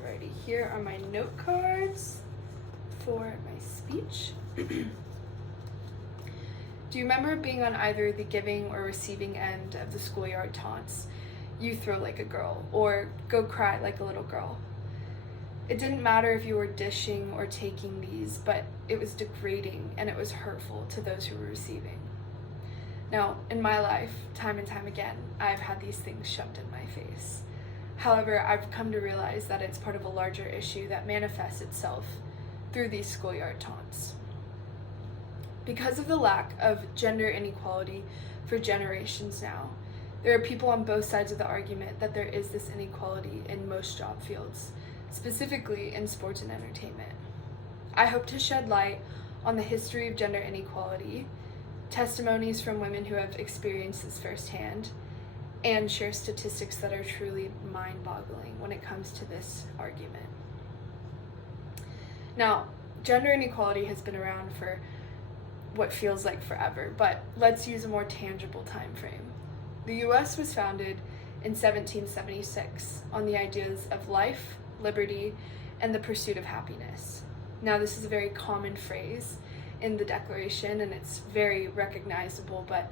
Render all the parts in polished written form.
Alrighty, here are my note cards for my speech. Do you remember being on either the giving or receiving end of the schoolyard taunts? You throw like a girl, or go cry like a little girl. It didn't matter if you were dishing or taking these, but it was degrading and it was hurtful to those who were receiving. Now, in my life, time and time again, I've had these things shoved in my face. However, I've come to realize that it's part of a larger issue that manifests itself through these schoolyard taunts. Because of the lack of gender inequality for generations now, there are people on both sides of the argument that there is this inequality in most job fields, specifically in sports and entertainment. I hope to shed light on the history of gender inequality, testimonies from women who have experienced this firsthand, and share statistics that are truly mind-boggling when it comes to this argument. Now, gender inequality has been around for what feels like forever, but let's use a more tangible time frame. The US was founded in 1776 on the ideas of life, liberty, and the pursuit of happiness. Now, this is a very common phrase in the Declaration, and it's very recognizable, but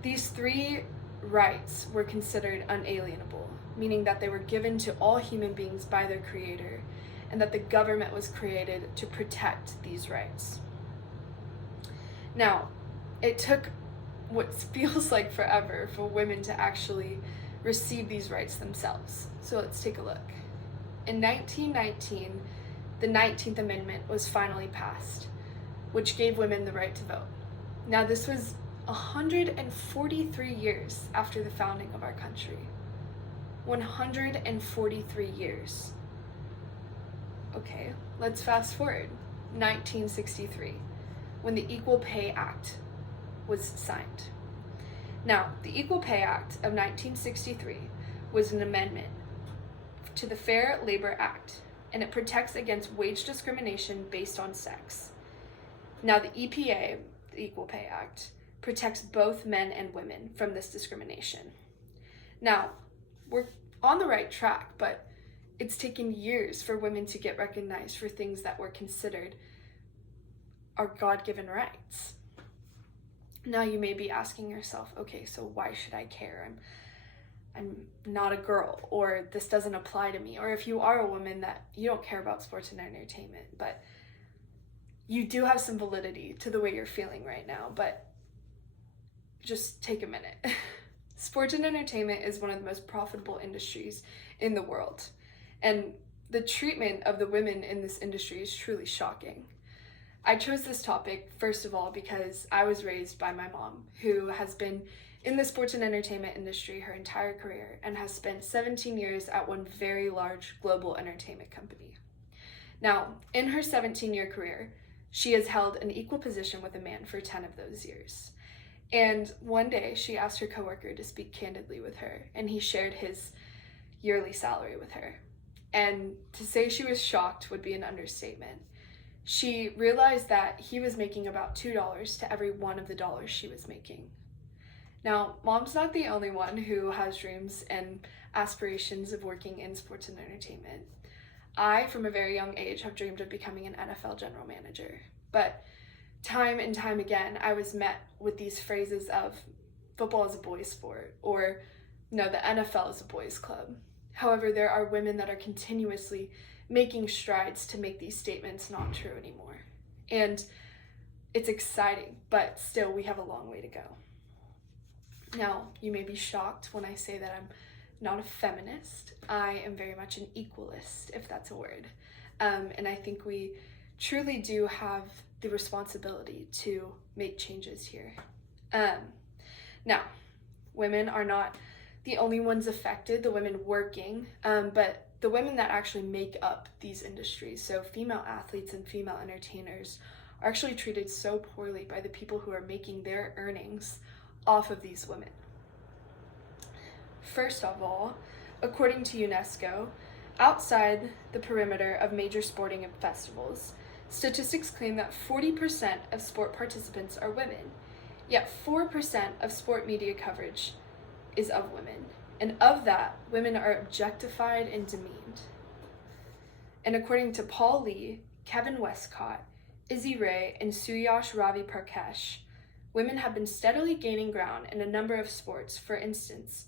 these three rights were considered unalienable, meaning that they were given to all human beings by their Creator, and that the government was created to protect these rights. Now, it took what feels like forever for women to actually receive these rights themselves. So let's take a look. In 1919, the 19th Amendment was finally passed, which gave women the right to vote. Now, this was 143 years after the founding of our country. 143 years. Okay, let's fast forward. 1963, when the Equal Pay Act was signed. Now, the Equal Pay Act of 1963 was an amendment to the Fair Labor Act, and it protects against wage discrimination based on sex. Now, the EPA, the Equal Pay Act, protects both men and women from this discrimination. Now, we're on the right track, but it's taken years for women to get recognized for things that were considered our God-given rights. Now, you may be asking yourself, okay, so why should I care? I'm not a girl, or this doesn't apply to me. Or if you are a woman that you don't care about sports and entertainment, but you do have some validity to the way you're feeling right now, but just take a minute. Sports and entertainment is one of the most profitable industries in the world, and the treatment of the women in this industry is truly shocking. I chose this topic, first of all, because I was raised by my mom, who has been in the sports and entertainment industry her entire career and has spent 17 years at one very large global entertainment company. Now, in her 17-year career, she has held an equal position with a man for 10 of those years. And one day, she asked her coworker to speak candidly with her, and he shared his yearly salary with her. And to say she was shocked would be an understatement. She realized that he was making about $2 to every one of the dollars she was making. Now, Mom's not the only one who has dreams and aspirations of working in sports and entertainment. I, from a very young age, have dreamed of becoming an NFL general manager. But time and time again, I was met with these phrases of football is a boys' sport, or no, the NFL is a boys' club. However, there are women that are continuously making strides to make these statements not true anymore. And it's exciting, but still we have a long way to go. Now, you may be shocked when I say that I'm not a feminist. I am very much an equalist, if that's a word. And I think we truly do have the responsibility to make changes here. Now, women are not the only ones affected, the women working, but the women that actually make up these industries. So female athletes and female entertainers are actually treated so poorly by the people who are making their earnings off of these women. First of all, according to UNESCO, outside the perimeter of major sporting festivals, statistics claim that 40% of sport participants are women, yet 4% of sport media coverage is of women. And of that, women are objectified and demeaned. And according to Paul Lee, Kevin Westcott, Izzy Ray, and Suyash Ravi Parkesh, women have been steadily gaining ground in a number of sports. For instance,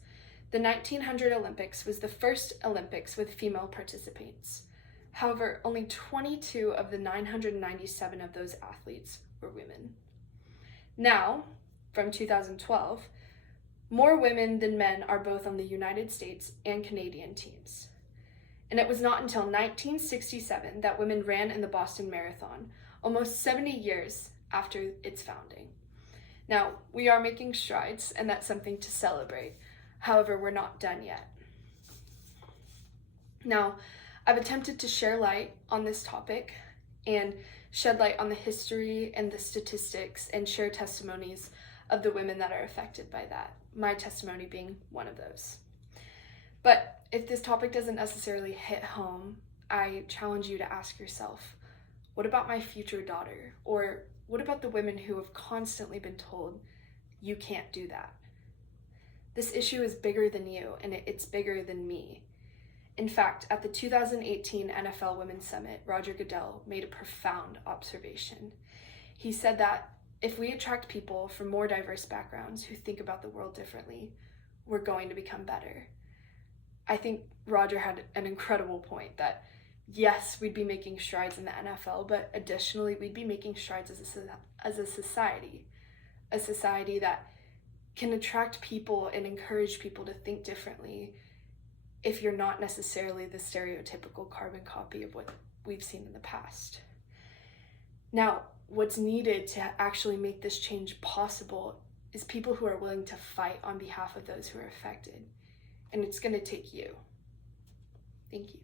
the 1900 Olympics was the first Olympics with female participants. However, only 22 of the 997 of those athletes were women. Now, from 2012, more women than men are both on the United States and Canadian teams. And it was not until 1967 that women ran in the Boston Marathon, almost 70 years after its founding. Now, we are making strides, and that's something to celebrate. However, we're not done yet. Now, I've attempted to share light on this topic and shed light on the history and the statistics and share testimonies of the women that are affected by that, my testimony being one of those. But if this topic doesn't necessarily hit home, I challenge you to ask yourself, what about my future daughter? Or what about the women who have constantly been told, you can't do that? This issue is bigger than you, and it's bigger than me. In fact, at the 2018 NFL Women's Summit, Roger Goodell made a profound observation. He said that if we attract people from more diverse backgrounds who think about the world differently, we're going to become better. I think Roger had an incredible point that yes, we'd be making strides in the NFL, but additionally, we'd be making strides as a society that can attract people and encourage people to think differently if you're not necessarily the stereotypical carbon copy of what we've seen in the past. Now, what's needed to actually make this change possible is people who are willing to fight on behalf of those who are affected. And it's going to take you. Thank you.